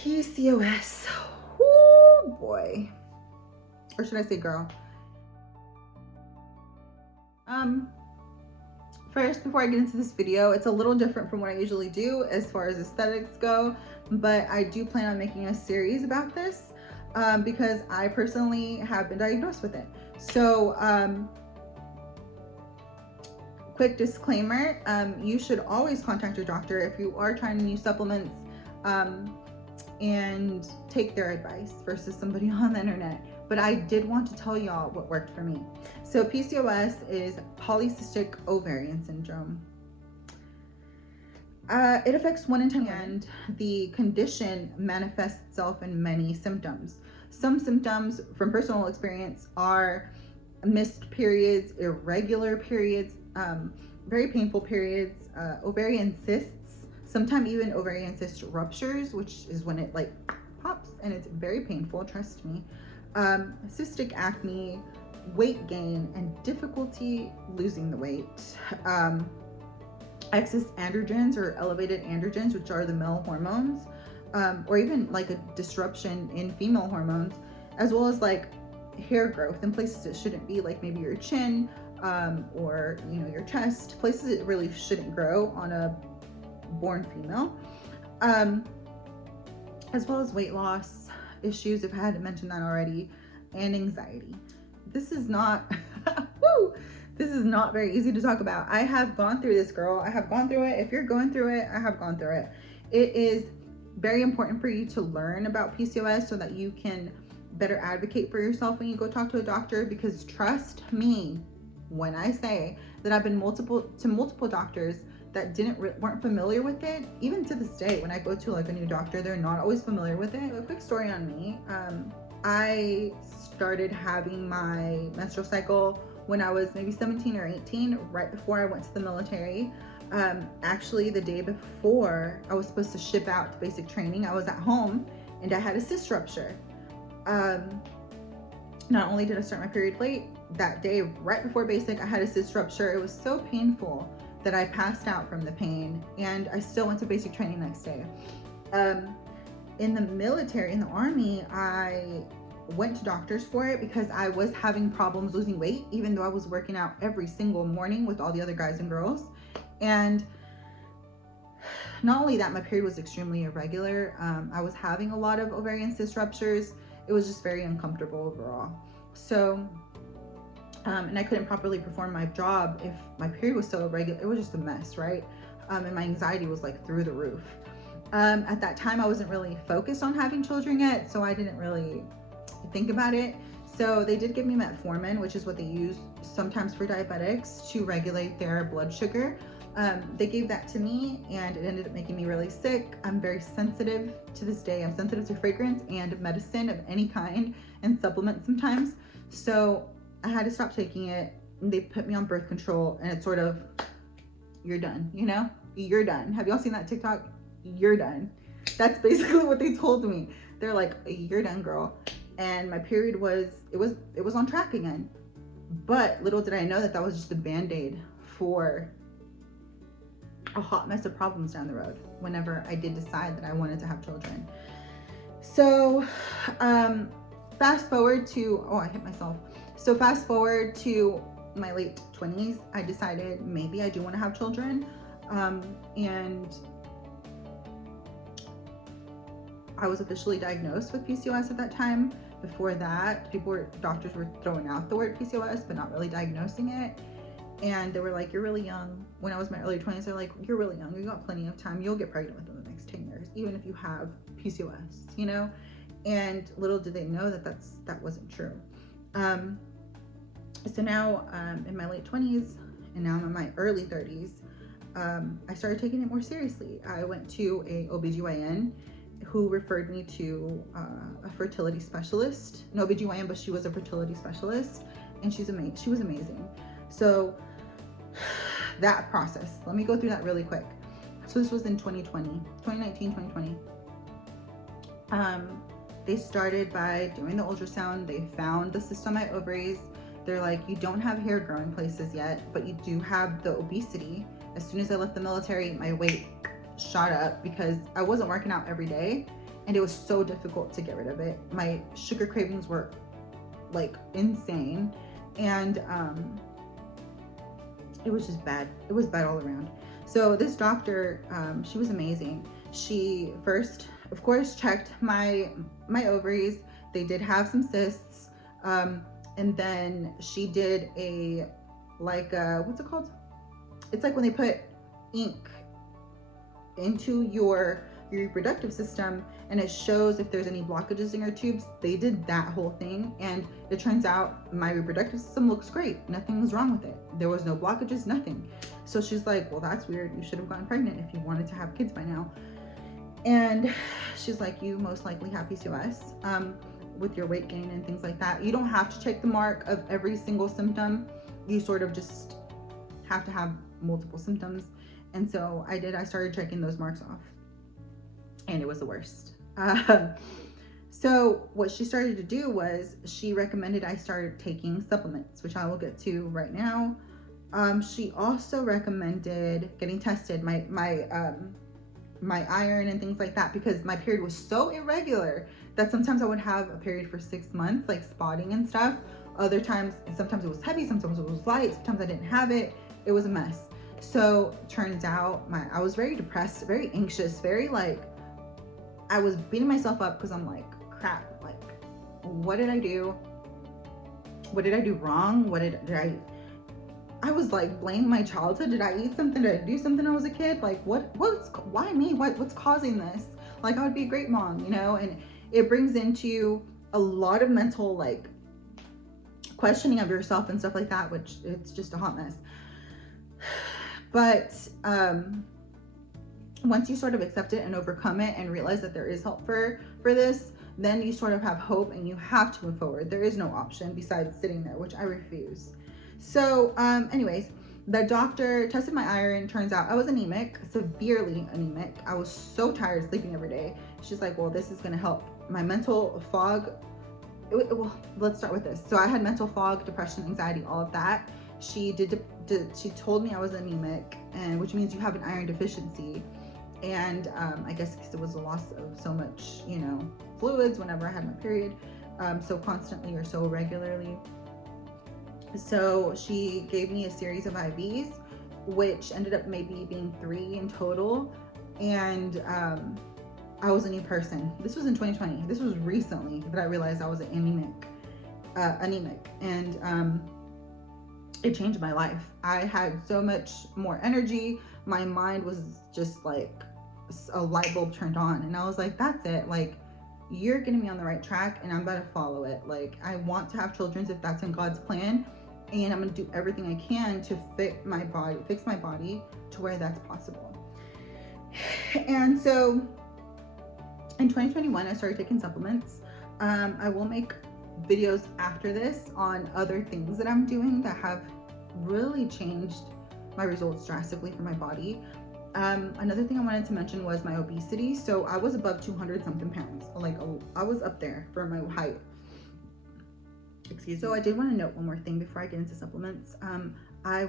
PCOS. Oh boy. Or should I say girl? First, before I get into this video, it's a little different from what I usually do as far as aesthetics go, but I do plan on making a series about this because I personally have been diagnosed with it. So, quick disclaimer, you should always contact your doctor if you are trying to use supplements and take their advice versus somebody on the internet. But I did want to tell y'all what worked for me. So PCOS is polycystic ovarian syndrome. It affects 1 in 10 women, and the condition manifests itself in many symptoms. Some symptoms from personal experience are missed periods, irregular periods, very painful periods, ovarian cysts, sometimes even ovarian cyst ruptures, which is when it like pops and it's very painful, trust me. Cystic acne, weight gain, and difficulty losing the weight. Excess androgens or elevated androgens, which are the male hormones, or even like a disruption in female hormones, as well as like hair growth in places it shouldn't be, like maybe your chin, or your chest, places it really shouldn't grow on a born female, as well as weight loss issues, if I hadn't mentioned that already, and anxiety. This is not woo, this is not very easy to talk about. I have gone through this, girl. I have gone through it. If you're going through it, I have gone through it. It is very important for you to learn about PCOS so that you can better advocate for yourself when you go talk to a doctor, because trust me when I say that I've been multiple doctors that weren't familiar with it. Even to this day, when I go to like a new doctor, they're not always familiar with it. A quick story on me. I started having my menstrual cycle when I was maybe 17 or 18, right before I went to the military. Actually, the day before I was supposed to ship out to basic training, I was at home and I had a cyst rupture. Not only did I start my period late, that day right before basic, I had a cyst rupture. It was so painful that I passed out from the pain, and I still went to basic training next day. In the military, in the Army, I went to doctors for it because I was having problems losing weight, even though I was working out every single morning with all the other guys and girls. And not only that, my period was extremely irregular. I was having a lot of ovarian cyst ruptures. It was just very uncomfortable overall. So, and I couldn't properly perform my job if my period was so irregular. It was just a mess, right? And my anxiety was like through the roof. At that time, I wasn't really focused on having children yet, so I didn't really think about it. So they did give me metformin, which is what they use sometimes for diabetics to regulate their blood sugar. They gave that to me and it ended up making me really sick. I'm very sensitive to this day. I'm sensitive to fragrance and medicine of any kind and supplements sometimes. So I had to stop taking it. They put me on birth control and it's sort of, you're done, you're done. Have y'all seen that TikTok? You're done. That's basically what they told me. They're like, you're done, girl. And my period was on track again. But little did I know that was just a band-aid for a hot mess of problems down the road whenever I did decide that I wanted to have children. So fast forward to, I hit myself. So fast forward to my late 20s, I decided maybe I do want to have children. And I was officially diagnosed with PCOS at that time. Before that, doctors were throwing out the word PCOS, but not really diagnosing it. And they were like, you're really young. When I was in my early 20s, they're like, you're really young. You got plenty of time. You'll get pregnant within the next 10 years, even if you have PCOS, And little did they know that wasn't true. So now in my late 20s, and now I'm in my early 30s, I started taking it more seriously. I went to a OBGYN who referred me to a fertility specialist, an OBGYN, but she was a fertility specialist, and she was amazing. So that process, let me go through that really quick. So this was in 2019, 2020. They started by doing the ultrasound. They found the cyst on my ovaries. They're like, you don't have hair growing places yet, but you do have the obesity. As soon as I left the military, my weight shot up because I wasn't working out every day and it was so difficult to get rid of it. My sugar cravings were like insane, and it was just bad. It was bad all around. So this doctor, she was amazing. She first, of course, checked my ovaries. They did have some cysts, and then she did a what's it called? It's like when they put ink into your reproductive system and it shows if there's any blockages in your tubes. They did that whole thing, and it turns out my reproductive system looks great. Nothing was wrong with it. There was no blockages, nothing. So she's like, well, that's weird. You should have gotten pregnant if you wanted to have kids by now. And she's like, you most likely have PCOS, with your weight gain and things like that. You don't have to check the mark of every single symptom. You sort of just have to have multiple symptoms. And so I did. I started checking those marks off, and it was the worst. So what she started to do was she recommended I start taking supplements, which I will get to right now. She also recommended getting tested, my iron and things like that, because my period was so irregular that sometimes I would have a period for 6 months, like spotting and stuff. Other times, sometimes it was heavy, sometimes it was light, sometimes I didn't have it. It was a mess. So turns out I was very depressed, very anxious, very like, I was beating myself up because I'm like, crap, like, what did I do? What did I do wrong? I was like blaming my childhood. Did I eat something? Did I do something when I was a kid? Like why me? What's causing this? Like, I would be a great mom, you know? And it brings into a lot of mental like questioning of yourself and stuff like that, which it's just a hot mess. But once you sort of accept it and overcome it and realize that there is help for this, then you sort of have hope and you have to move forward. There is no option besides sitting there, which I refuse. So anyways, the doctor tested my iron. Turns out I was anemic, severely anemic. I was so tired, sleeping every day. She's like, well, this is going to help my mental fog. Well, let's start with this. So I had mental fog, depression, anxiety, all of that. She told me I was anemic, and which means you have an iron deficiency. And I guess because it was a loss of so much, you know, fluids whenever I had my period, so constantly or so regularly. So she gave me a series of IVs, which ended up maybe being 3 in total. And I was a new person. This was in 2020. This was recently that I realized I was anemic. And it changed my life. I had so much more energy. My mind was just like a light bulb turned on, and I was like, that's it. Like, you're getting me on the right track, and I'm about to follow it. Like, I want to have children if that's in God's plan, and I'm gonna do everything I can to fix my body to where that's possible. And so in 2021, I started taking supplements. I will make videos after this on other things that I'm doing that have really changed my results drastically for my body. Another thing I wanted to mention was my obesity. So I was above 200 something pounds. Like, I was up there for my height. Excuse me. So I did want to note one more thing before I get into supplements. I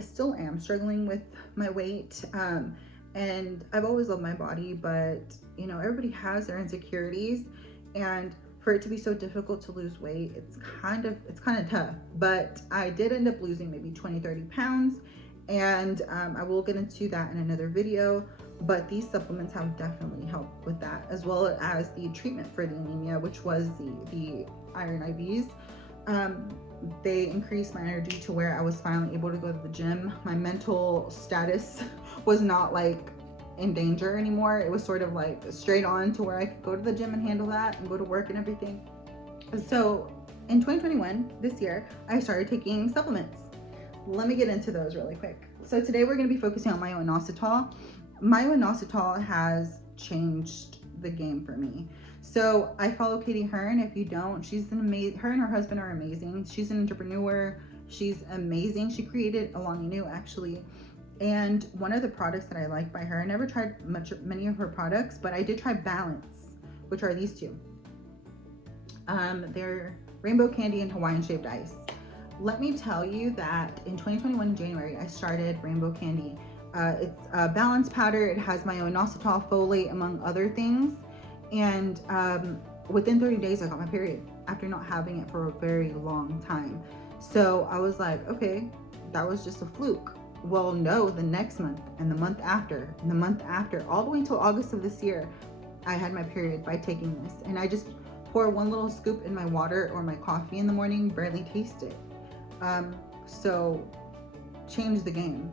still am struggling with my weight. And I've always loved my body, but you know, everybody has their insecurities, and for it to be so difficult to lose weight, it's kind of tough. But I did end up losing maybe 20-30 pounds, and I will get into that in another video. But these supplements have definitely helped with that, as well as the treatment for the anemia, which was the iron IVs. They increased my energy to where I was finally able to go to the gym. My mental status was not like in danger anymore. It was sort of like straight on to where I could go to the gym and handle that and go to work and everything. So in 2021, this year, I started taking supplements. Let me get into those really quick. So today we're going to be focusing on Myo-Inositol. Myo-Inositol has changed the game for me. So I follow Katie Hearn. If you don't, she's an amazing, her and her husband are amazing. She's an entrepreneur. She's amazing. She created Alani actually. And one of the products that I like by her, I never tried many of her products, but I did try Balance, which are these two. They're rainbow candy and Hawaiian shaved ice. Let me tell you that in 2021 in January, I started rainbow candy. It's a balance powder. It has Myo-Inositol, folate, among other things. And within 30 days, I got my period after not having it for a very long time. So I was like, okay, that was just a fluke. Well, no, the next month and the month after and the month after, all the way until August of this year, I had my period by taking this. And I just pour one little scoop in my water or my coffee in the morning, barely taste it. So change the game.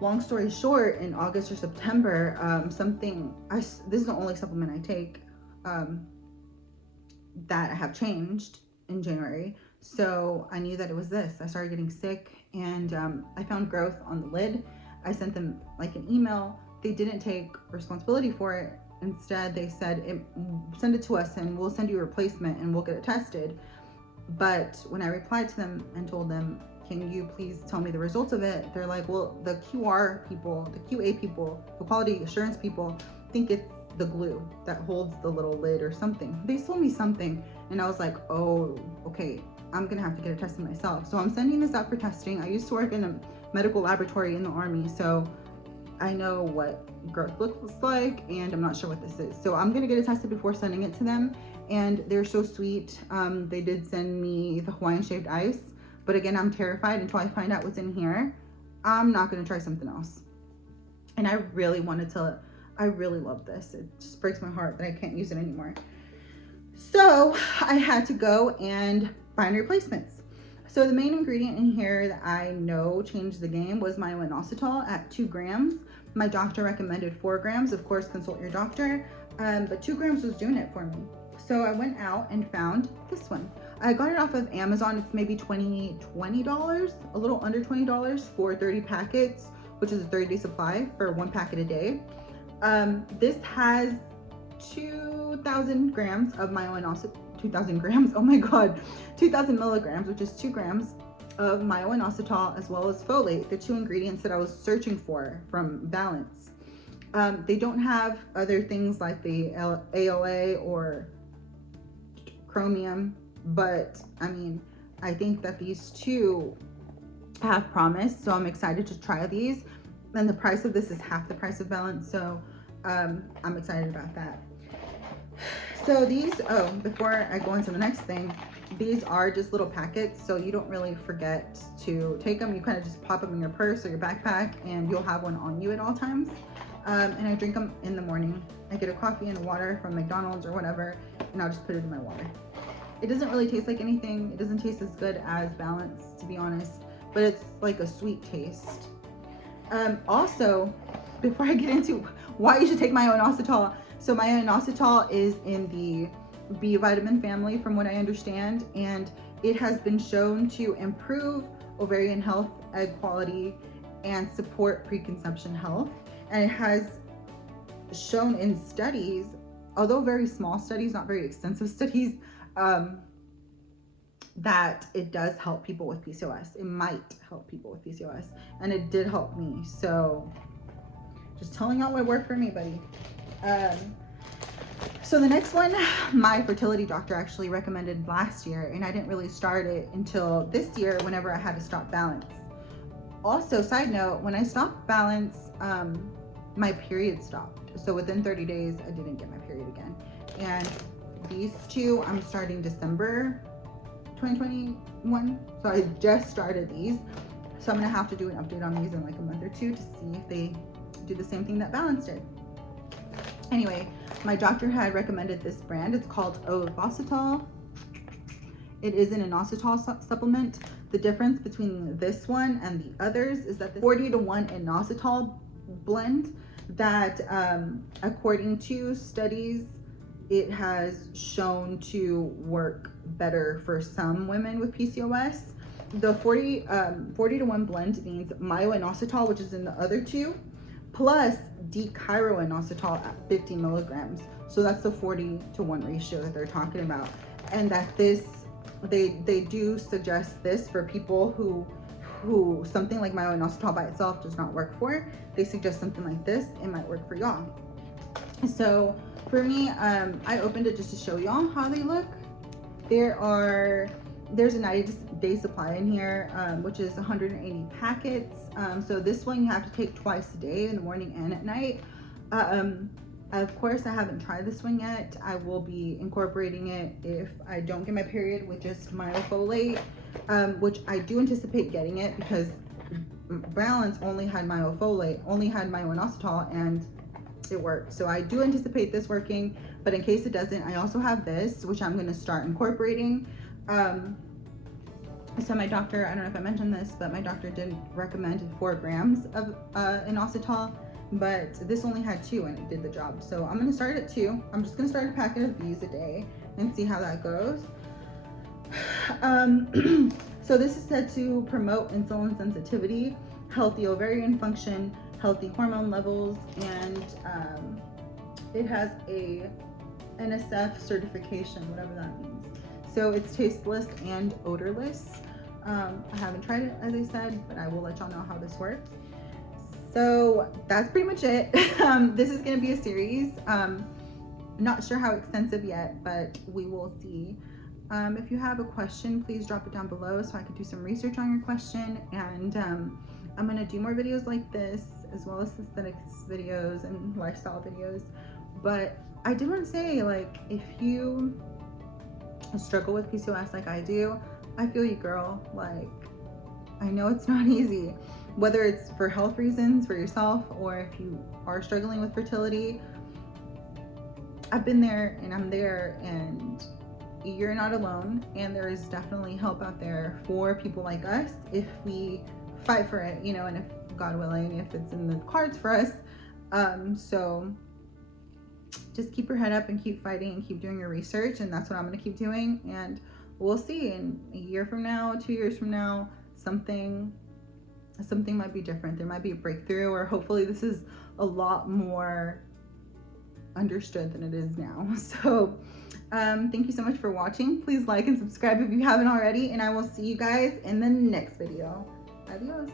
Long story short, in August or September, this is the only supplement I take that I have changed in January. So I knew that it was this. I started getting sick, and I found growth on the lid. I sent them like an email. They didn't take responsibility for it. Instead, they said, send it to us and we'll send you a replacement and we'll get it tested. But when I replied to them and told them, can you please tell me the results of it? They're like, well, the QR people, the QA people, the quality assurance people think it's the glue that holds the little lid or something. They told me something, and I was like, oh, okay, I'm gonna have to get it tested myself. So I'm sending this out for testing. I used to work in a medical laboratory in the Army, so I know what growth looks like, and I'm not sure what this is. So I'm gonna get it tested before sending it to them, and they're so sweet. They did send me the Hawaiian shaved ice, but again, I'm terrified until I find out what's in here. I'm not gonna try something else. And I really love this. It just breaks my heart that I can't use it anymore. So I had to go and find replacements. So the main ingredient in here that I know changed the game was Myo-Inositol at 2 grams. My doctor recommended 4 grams. Of course, consult your doctor. But 2 grams was doing it for me. So I went out and found this one. I got it off of Amazon. It's maybe $20, a little under $20 for 30 packets, which is a 30-day supply for 1 packet a day. This has 2,000 grams of Myo-Inositol. 2,000 grams, oh my god, 2,000 milligrams, which is 2 grams of Myo-Inositol, as well as folate, the 2 ingredients that I was searching for from Balance. They don't have other things like the ALA or chromium, but I mean, I think that these 2 have promise, so I'm excited to try these. And the price of this is half the price of Balance, so I'm excited about that. So these, before I go into the next thing, these are just little packets, so you don't really forget to take them. You kind of just pop them in your purse or your backpack, and you'll have one on you at all times. And I drink them in the morning. I get a coffee and water from McDonald's or whatever, and I'll just put it in my water. It doesn't really taste like anything. It doesn't taste as good as Balance, to be honest, but it's like a sweet taste. Also, before I get into why you should take Myo-Inositol, so Myo-Inositol is in the B vitamin family from what I understand, and it has been shown to improve ovarian health, egg quality, and support preconception health. And it has shown in studies, although very small studies, not very extensive studies, that it does help people with PCOS. It might help people with PCOS, and it did help me. So just telling y'all what worked for me, buddy. So the next one, my fertility doctor actually recommended last year, and I didn't really start it until this year whenever I had to stop Balance. Also, side note, when I stopped Balance, my period stopped. So within 30 days, I didn't get my period again. And these 2, I'm starting December 2021. So I just started these. So I'm gonna have to do an update on these in like a month or 2 to see if they do the same thing that Balance did. Anyway, my doctor had recommended this brand. It's called Ovasitol. It is an inositol supplement. The difference between this one and the others is that the 40-to-1 inositol blend that, according to studies, it has shown to work better for some women with PCOS. The 40-to-1 blend means Myo-Inositol, which is in the other 2, plus D-chiroinositol at 50 milligrams. So that's the 40-to-1 ratio that they're talking about. And that this, they do suggest this for people who something like Myo-Inositol by itself does not work for. They suggest something like this, it might work for y'all. So for me, I opened it just to show y'all how they look. There's a 90-day supply in here, which is 180 packets. So this one you have to take twice a day, in the morning and at night. Of course, I haven't tried this one yet. I will be incorporating it if I don't get my period with just Myo-Folate, which I do anticipate getting it because Balance only had Myo-Folate, only had Inositol, and it worked. So I do anticipate this working, but in case it doesn't, I also have this, which I'm going to start incorporating. So my doctor, I don't know if I mentioned this, but my doctor did recommend 4 grams of Inositol, but this only had 2 and it did the job. So I'm going to start at 2. I'm just going to start a packet of these a day and see how that goes. So this is said to promote insulin sensitivity, healthy ovarian function, healthy hormone levels, and it has a NSF certification, whatever that means. So it's tasteless and odorless. I haven't tried it, as I said, but I will let y'all know how this works. So that's pretty much it. This is going to be a series. Not sure how extensive yet, but we will see. If you have a question, please drop it down below so I can do some research on your question. And I'm going to do more videos like this, as well as aesthetics videos and lifestyle videos. But I did want to say, like, if you struggle with PCOS like I do, I feel you, girl. Like, I know it's not easy, whether it's for health reasons for yourself or if you are struggling with fertility. I've been there and I'm there, and you're not alone, and there is definitely help out there for people like us if we fight for it, you know, and if God willing, if it's in the cards for us. So just keep your head up and keep fighting and keep doing your research, and that's what I'm going to keep doing. And we'll see in a year from now, 2 years from now, something might be different. There might be a breakthrough, or hopefully this is a lot more understood than it is now. So thank you so much for watching. Please like and subscribe if you haven't already, and I will see you guys in the next video. Adios.